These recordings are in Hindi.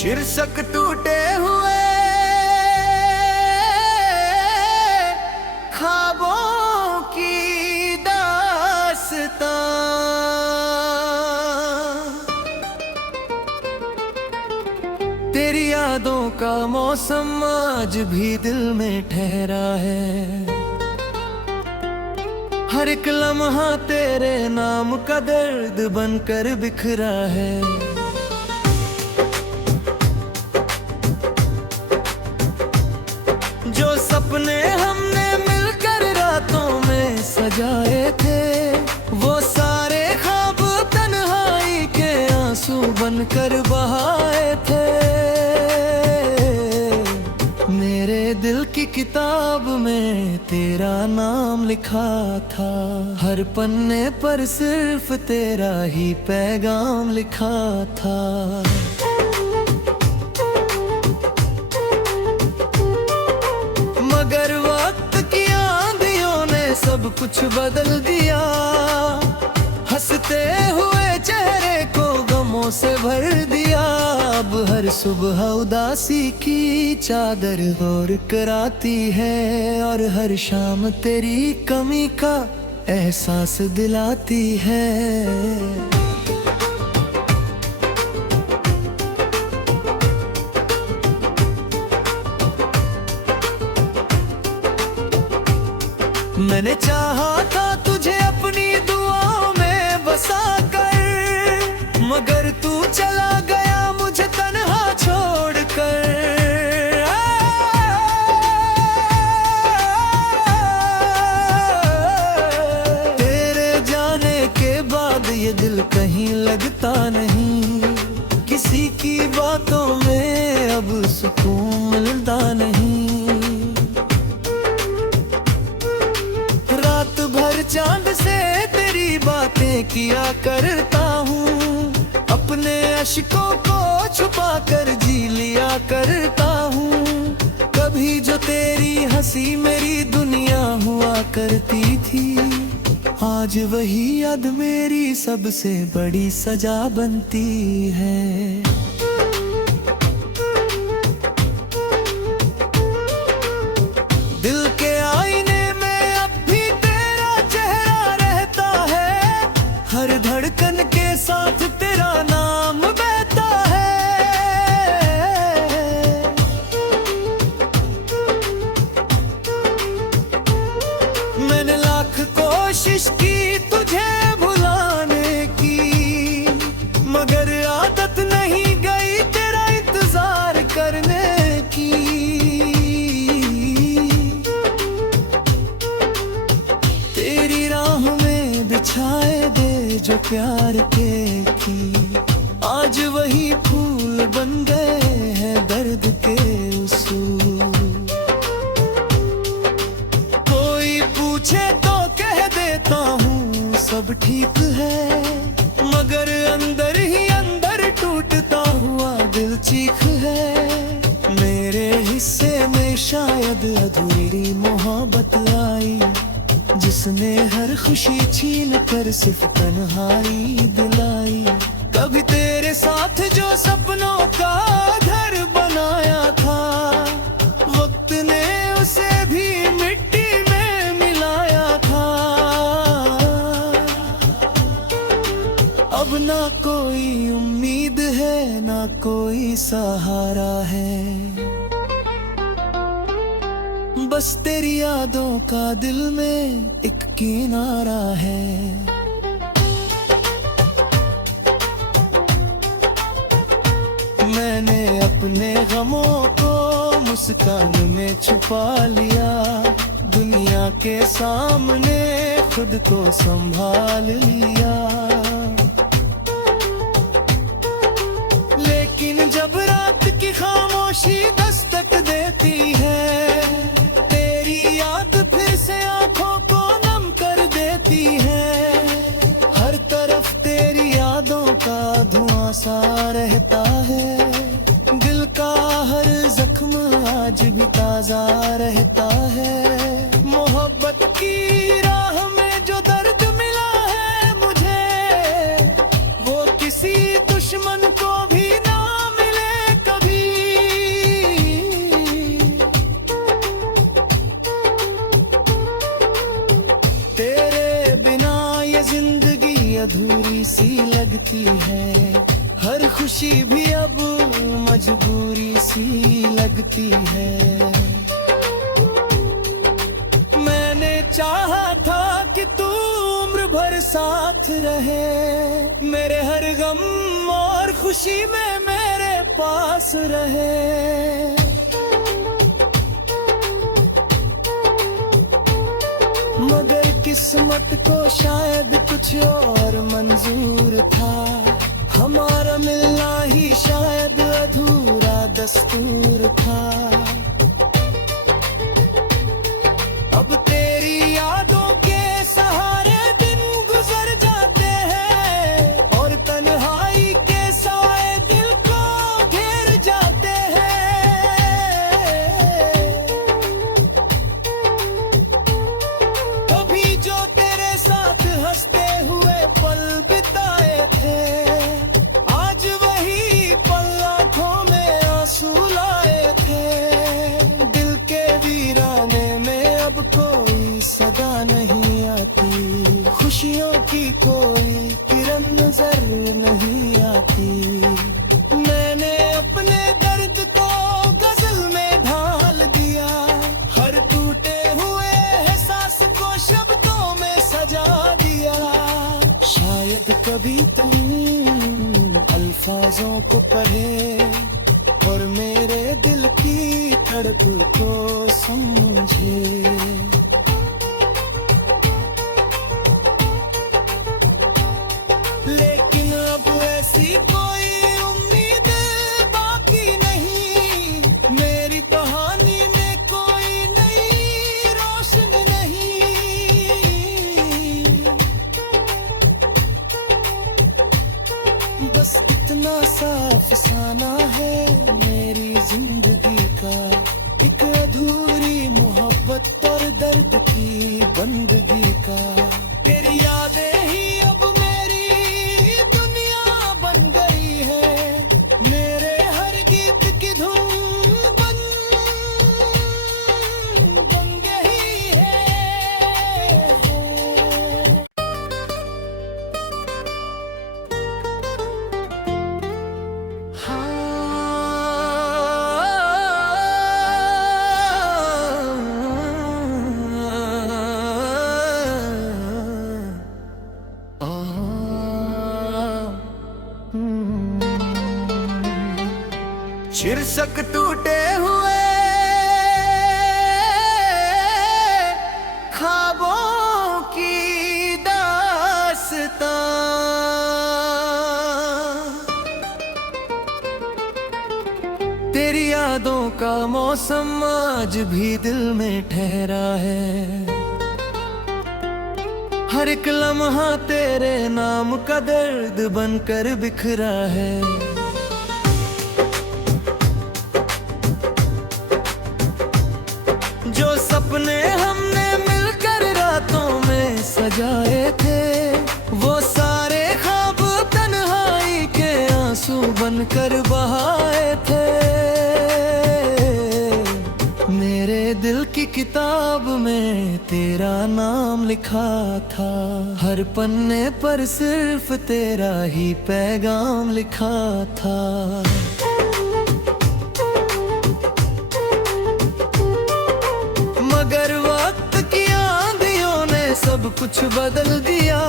शीर्षक टूटे हुए ख्वाबों की दास्तां। तेरी यादों का मौसम आज भी दिल में ठहरा है। हर एक लम्हा तेरे नाम का दर्द बनकर बिखरा है। जो सपने हमने मिलकर रातों में सजाए थे, वो सारे ख्वाब तन्हाई के आंसू बनकर बहाए थे। मेरे दिल की किताब में तेरा नाम लिखा था, हर पन्ने पर सिर्फ तेरा ही पैगाम लिखा था। मगर वक्त की आंधियों ने सब कुछ बदल दिया। हंसते हुए चेहरे को गमों से भर दिया। अब हर सुबह उदासी की चादर ओढ़ कर आती है, और हर शाम तेरी कमी का एहसास दिलाती है। मैंने चाहा था तुझे अपनी दुआओं में बसा कर, मगर तू चला गया मुझे तन्हा छोड़कर। तेरे जाने के बाद ये दिल कहीं लगता नहीं, किसी की बातों में अब सुकून मिलता नहीं। चांद से तेरी बातें किया करता हूँ, अपने अश्कों को छुपा कर जी लिया करता हूँ। कभी जो तेरी हंसी मेरी दुनिया हुआ करती थी, आज वही याद मेरी सबसे बड़ी सजा बनती है। दिल के आईने हर धड़कन के साथ तेरा नाम बहता है। मैंने लाख कोशिश की तुझे भुलाने की, मगर आदत नहीं गई तेरा इंतजार करने की। तेरी राह में बिछाए जो प्यार के की, आज वही फूल बन गए हैं दर्द के उसूल। कोई पूछे तो कह देता हूँ सब ठीक है, मगर अंदर ही अंदर टूटता हुआ दिल चीख है। मेरे हिस्से में शायद अधूरी मोहब्बत आई, जिसने हर खुशी छीन कर सिर्फ तन्हाई दिलाई। कभी तेरे साथ जो सपनों का घर बनाया था, वक्त ने उसे भी मिट्टी में मिलाया था। अब ना कोई उम्मीद है ना कोई सहारा है, बस तेरी यादों का दिल में एक किनारा है। मैंने अपने गमों को मुस्कान में छुपा लिया, दुनिया के सामने खुद को संभाल लिया। लेकिन जब रात की खामोशी दस्तक देती है, याद फिर से आंखों को नम कर देती है। हर तरफ तेरी यादों का धुआं सा रहता है, दिल का हर जख्म आज भी ताजा रहता है। मोहब्बत की राह में जो दर्द मिला है मुझे, वो किसी दुश्मन को भी ना मिले कभी। अधूरी सी लगती है, हर खुशी भी अब मजबूरी सी लगती है। मैंने चाहा था कि तू उम्र भर साथ रहे, मेरे हर गम और खुशी में मेरे पास रहे। मगर किस्मत को शायद कुछ और मंजूर था, हमारा मिलना ही शायद अधूरा दस्तूर था। अब तेरी यादों के सहारे दिन गुजर जाते हैं, और तन्हाई के साए दिल को घेर जाते हैं। कभी जो तेरे साथ हंसते हुए पल बिताए थे, आज वही पल आँखों में आंसू लाए थे। दिल के वीराने में अब कोई सदा नहीं आती, खुशियों की कोई किरण नजर नहीं आती। मैंने अपने दर्द को गजल में ढाल दिया, हर टूटे हुए एहसास को शब्दों में सजा दिया। शायद कभी तुम अल्फाजों को पढ़े और मेरे दिल की तड़प को समझे। लेकिन अब ऐसी कोई उम्मीद बाकी नहीं, मेरी कहानी में कोई नई रोशनी नहीं। बस इतना सा अफसाना है मेरी जिंदगी का, एक अधूरी मोहब्बत और दर्द की बंदगी का। तेरी यादें ही अब मेरी दुनिया बन गई है, मेरे हर गीत की धुन बन गई है। शीर्षक टूटे हुए ख्वाबों की दास्तां, तेरी यादों का मौसम आज भी दिल में ठहरा है। हर एक लम्हा तेरे नाम का दर्द बनकर बिखरा है। जो सपने हमने मिलकर रातों में सजाए थे, वो सारे ख्वाब तन्हाई के आंसू बनकर बहाए थे। मेरे दिल की किताब में तेरा नाम लिखा था, हर पन्ने पर सिर्फ तेरा ही पैगाम लिखा था। मगर वक्त की आंधियों ने सब कुछ बदल दिया,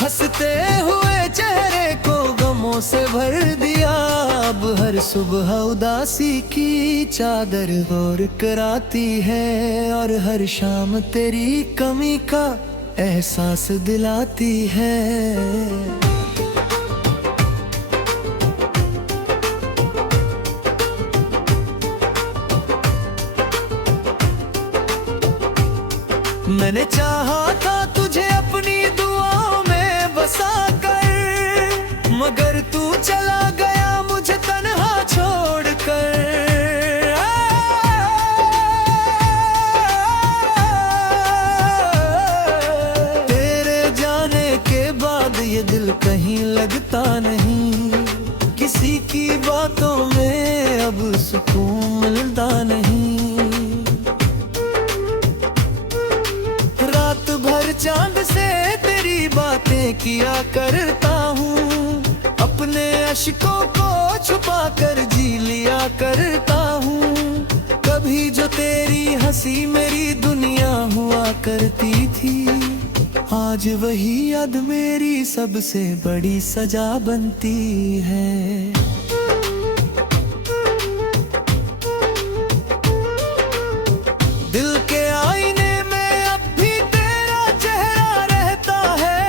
हंसते हुए चेहरे को गमों से भर दिया। अब हर सुबह उदासी की चादर ओढ़ कर आती है, और हर शाम तेरी कमी का एहसास दिलाती है। मैंने चाहा था तुझे अपनी दुआओं में बसा कर, मगर तू चला गया मुझे तन्हा छोड़कर। तेरे जाने के बाद ये दिल कहीं लगता नहीं, किसी की बातों में अब सुकून मिलता नहीं। चांद से तेरी बातें किया करता हूँ, अपने अश्कों को छुपा कर जी लिया करता हूँ। कभी जो तेरी हंसी मेरी दुनिया हुआ करती थी, आज वही याद मेरी सबसे बड़ी सजा बनती है। दिल के आईने में अब भी तेरा चेहरा रहता है,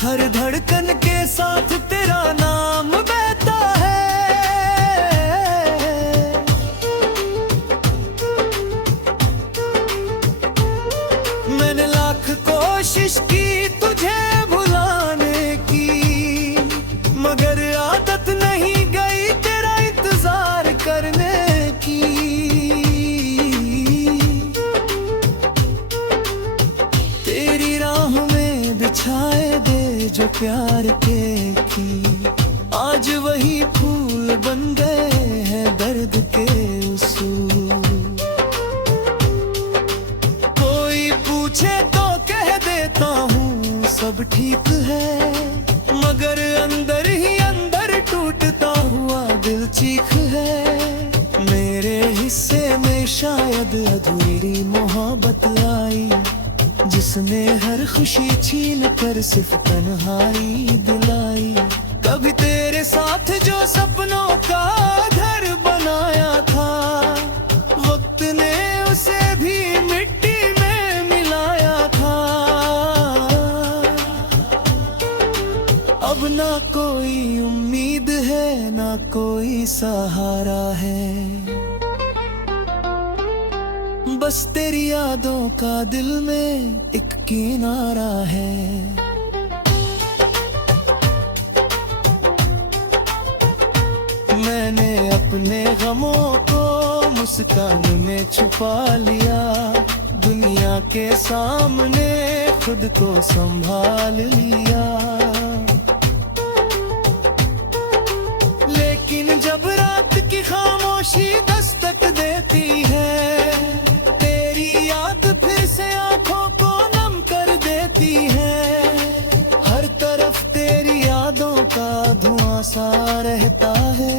हर धड़कन के साथ तेरा नाम बहता है। मैंने लाख कोशिश की तुझे भुलाने की, मगर आदत नहीं गई तेरा इंतजार करने की। तेरी राह में बिछाए दे जो प्यार के की, आज वही फूल बन गए हैं दर्द के उसूल। कोई पूछे तो कह देता हूँ सब ठीक है, मगर अंदर ही अंदर टूटता हुआ दिल चीख है। मेरे हिस्से में शायद अधूरी मोहब्बत आई, जिसने हर खुशी छीन कर सिर्फ तन्हाई दिलाई। कभी तेरे साथ जो सपनों का घर बनाया था, वक्त ने उसे भी मिट्टी में मिलाया था। अब ना कोई उम्मीद है ना कोई सहारा है, बस तेरी यादों का दिल में एक किनारा है। मैंने अपने गमों को मुस्कान में छुपा लिया, दुनिया के सामने खुद को संभाल लिया। लेकिन जब रात की खामोशी दस्तक देती है, तेरी याद फिर से आंखों को नम कर देती है। हर तरफ तेरी यादों का धुआं सा रहता है,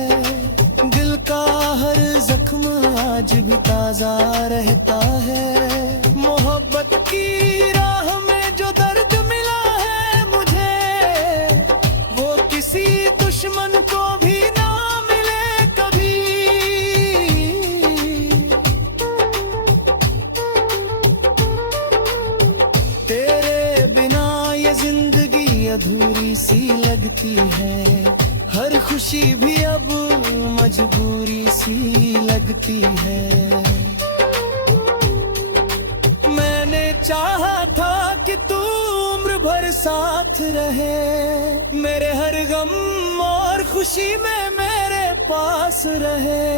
दिल का हर जख्म आज भी ताजा रहता है। मोहब्बत की राह में जो दर्द मिला है मुझे, वो किसी दुश्मन को भी ना मिले कभी। तेरे बिना ये जिंदगी अधूरी सी लगती है, हर खुशी भी अब मजबूरी सी लगती है। मैंने चाहा था कि तू उम्र भर साथ रहे, मेरे हर गम और खुशी में मेरे पास रहे।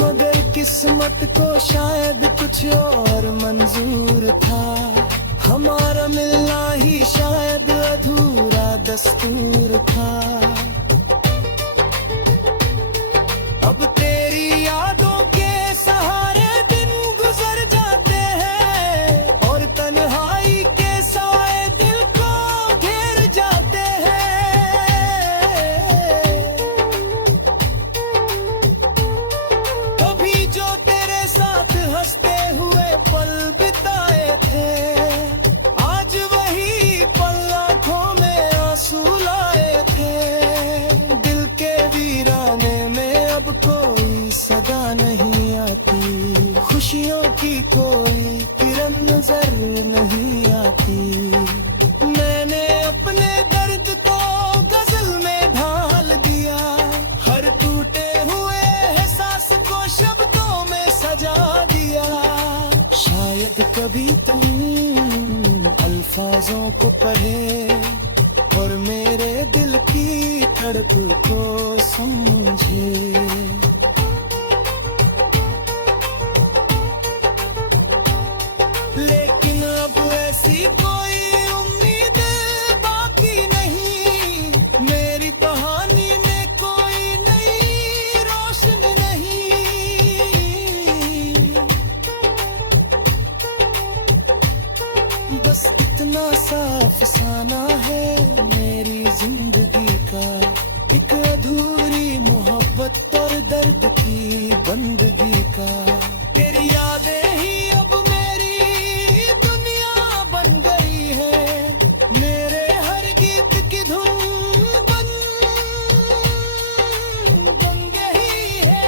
मगर किस्मत को शायद कुछ और मंजूर था, हमारा मिलना ही शायद अधूरा दस्तूर था। अब तेरी यादों के सहारे दिन गुजर जाते हैं, और तन्हाई के साए दिल को घेर जाते हैं। कभी जो तेरे साथ हंसते हुए पल बिताए थे, आज वही पल आँखों में आंसू लाए थे। दिल के वीराने में अब कोई सदा नहीं आती, खुशियों की कोई किरण नजर नहीं आती। मैंने अपने दर्द को गजल में ढाल दिया, हर टूटे हुए एहसास को शब्दों में सजा दिया। शायद कभी तुम अल्फाजों को पढ़े और मेरे दिल की धड़क को समझे। लेकिन अब ऐसी कोई उम्मीद बाकी नहीं, मेरी कहानी में कोई नई रोशनी नहीं। बस इतना सा अफसाना है मेरी जिंदगी का, एक अधूरी मोहब्बत और दर्द की बंदगी का। तेरी यादें ही अब मेरी दुनिया बन गई है, मेरे हर गीत की धुन बन गई है।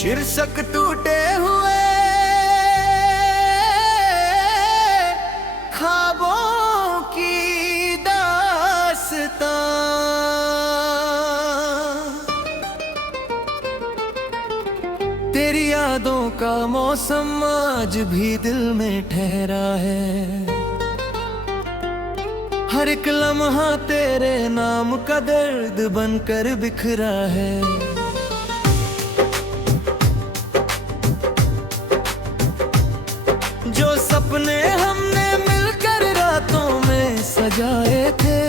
शीर्षक टूटे हुए ख्वाबों की दास्तां, तेरी यादों का मौसम आज भी दिल में ठहरा है। हर एक लम्हा तेरे नाम का दर्द बनकर बिखरा है। जो सपने हमने मिलकर रातों में सजाए थे,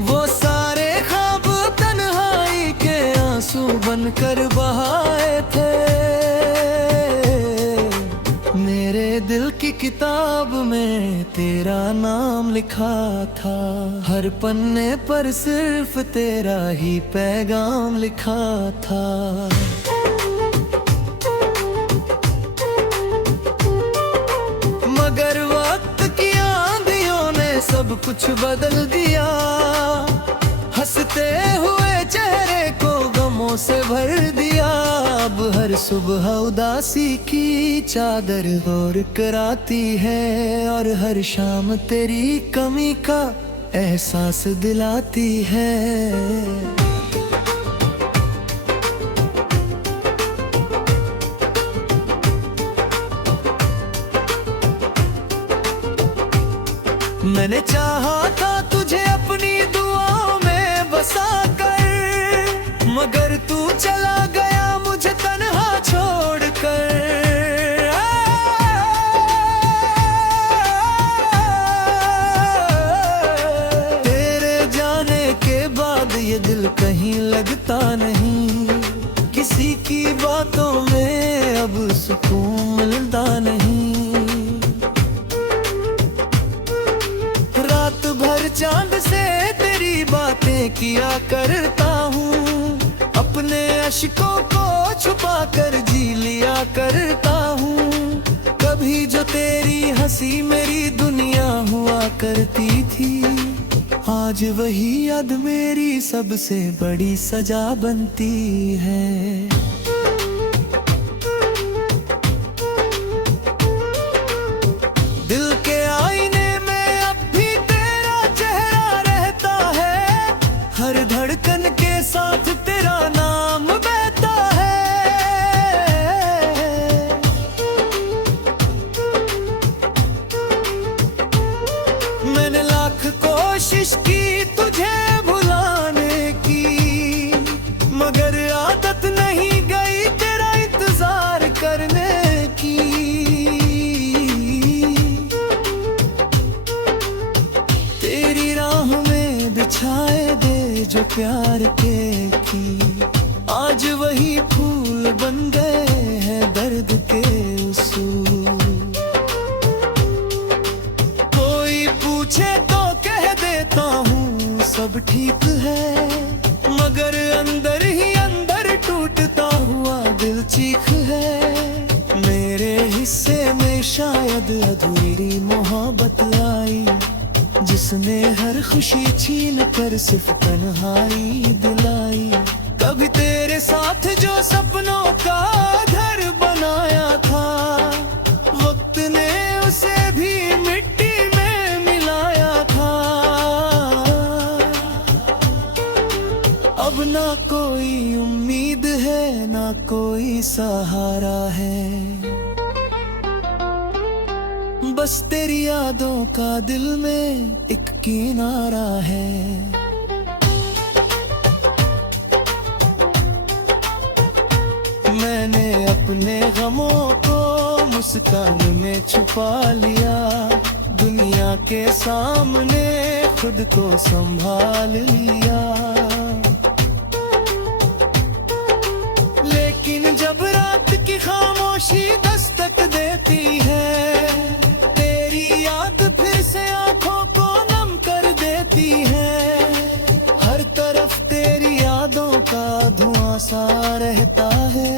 वो सारे ख्वाब तन्हाई के आंसू बनकर बहाए थे। मेरे दिल की किताब में तेरा नाम लिखा था, हर पन्ने पर सिर्फ तेरा ही पैगाम लिखा था। मगर वक्त की आंधियों ने सब कुछ बदल दिया, हंसते हुए चेहरे को गमों से भर दिया। अब हर सुबह उदासी की चादर ओढ़ कर आती है, और हर शाम तेरी कमी का एहसास दिलाती है। मैंने चाहा था तुझे अपनी दुआओं में बसा कर, मगर तू चला गया मुझे तन्हा छोड़कर। तेरे जाने के बाद ये दिल कहीं लगता नहीं, किसी की बातों में अब सुकून मिलता नहीं। चांद से तेरी बातें किया करता हूँ, अपने अश्कों को छुपा कर जी लिया करता हूँ। कभी जो तेरी हंसी मेरी दुनिया हुआ करती थी, आज वही याद मेरी सबसे बड़ी सजा बनती है। दिल के आईने हर धड़कन के साथ तेरा नाम बहता है। मैंने लाख कोशिश की तुझे भुलाने की, मगर आदत नहीं गई तेरा इंतजार करने की। तेरी राह में बिछाए जो प्यार के की, आज वही फूल बन गए हैं दर्द के उसूल। कोई पूछे तो कह देता हूँ सब ठीक है, मगर अंदर ही अंदर टूटता हुआ दिल चीख है। मेरे हिस्से में शायद अधूरी मोहब्बत लाई, जिसने हर खुशी छीन कर सिर्फ तन्हाई दिलाई। कभी तेरे साथ जो सपनों का घर बनाया था, वक्त ने उसे भी मिट्टी में मिलाया था। अब ना कोई उम्मीद है ना कोई सहारा है, बस तेरी यादों का दिल में एक किनारा है। अपने गमों को मुस्कान में छुपा लिया, दुनिया के सामने खुद को संभाल लिया। लेकिन जब रात की खामोशी दस्तक देती है, तेरी याद फिर से आंखों को नम कर देती है। हर तरफ तेरी यादों का धुआं सा रहता है,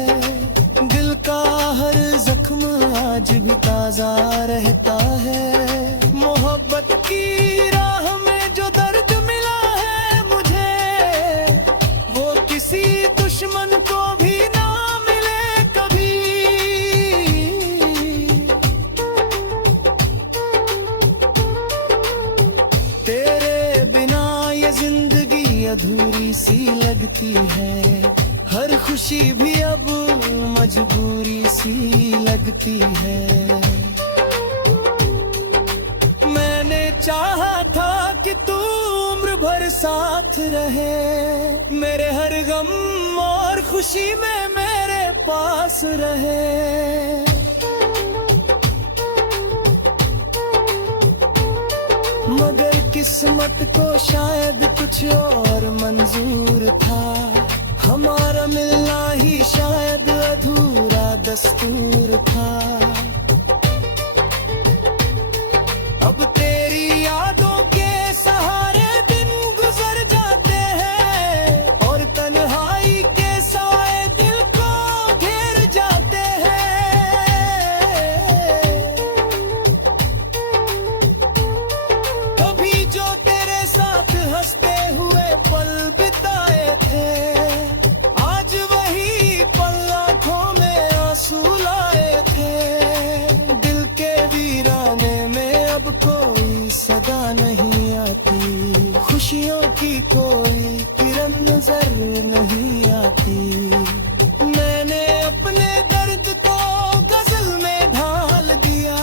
दिल का हर जख्म आज भी ताजा रहता है। मोहब्बत की राह में जो दर्द मिला है मुझे, वो किसी दुश्मन को भी ना मिले कभी। तेरे बिना ये जिंदगी अधूरी सी लगती है, हर खुशी भी अब मजबूरी सी लगती है। मैंने चाहा था कि तू उम्र भर साथ रहे, मेरे हर गम और खुशी में मेरे पास रहे। मगर किस्मत को शायद कुछ और मंजूर था, हमारा मिलना ही शायद अधूरा दस्तूर था। अब तेरी यादों के सहारे दिन गुजर जाते हैं, और तन्हाई के साए दिल को घेर जाते हैं। कभी जो तेरे साथ हंसते हुए पल बिताए थे, आज वही पल आंखों में आंसू लाए थे। दिल के वीराने में अब कोई सदा नहीं आती, खुशियों की कोई किरण नजर नहीं आती। मैंने अपने दर्द को गजल में ढाल दिया,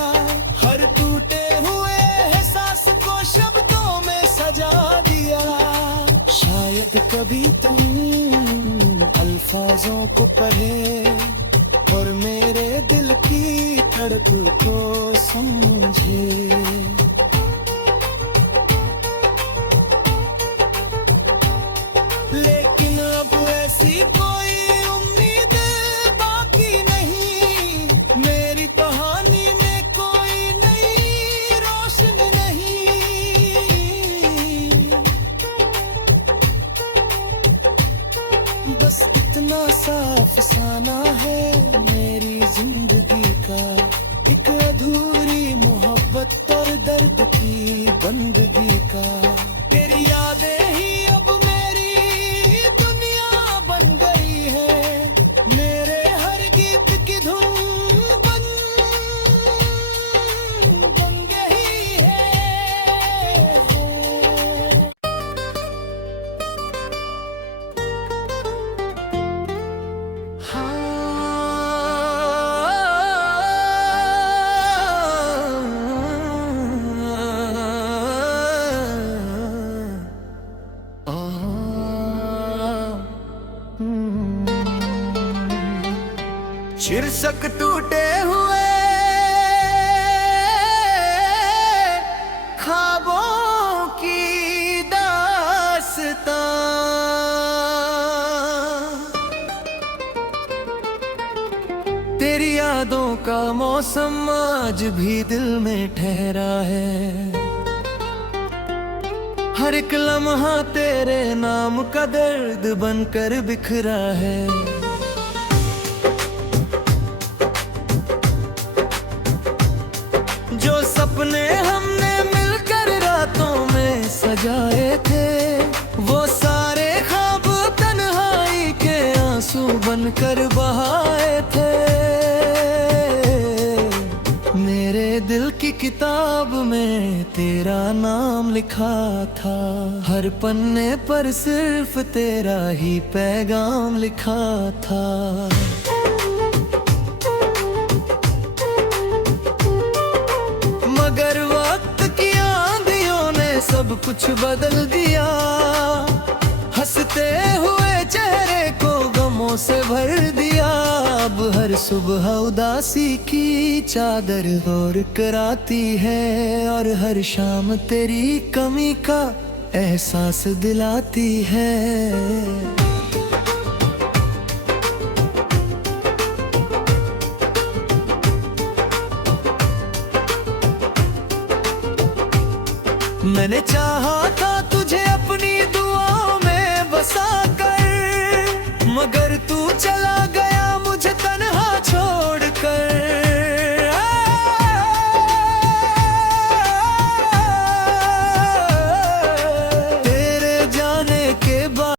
हर टूटे हुए एहसास को शब्दों में सजा दिया। शायद कभी तुम अल्फाजों को पढ़े और मेरे दिल की धड़क को समझे। लेकिन अब ऐसी कोई उम्मीद बाकी नहीं, मेरी कहानी में कोई नई रोशनी नहीं। बस इतना सा अफसाना है मेरी जिंदगी का, एक अधूरी मोहब्बत और दर्द की बंदगी का। तेरी यादें ही अब मेरी दुनिया बन गई है, मेरे हर गीत की धुन बन गई है। शीर्षक टूटे हुए ख्वाबों की दास्तां, तेरी यादों का मौसम आज भी दिल में ठहरा है। हर एक लम्हा तेरे नाम का दर्द बनकर बिखरा है। जो सपने हमने मिलकर रातों में सजाए थे, वो सारे ख्वाब तन्हाई के आंसू बनकर बहाए थे। मेरे दिल की किताब में तेरा नाम लिखा था, हर पन्ने पर सिर्फ तेरा ही पैगाम लिखा था। मगर वक्त की आंधियों ने सब कुछ बदल दिया, हंसते हुए चेहरे को गमों से भर दिया। अब हर सुबह उदासी की चादर और कराती है, और हर शाम तेरी कमी का एहसास दिलाती है। मैंने चाहा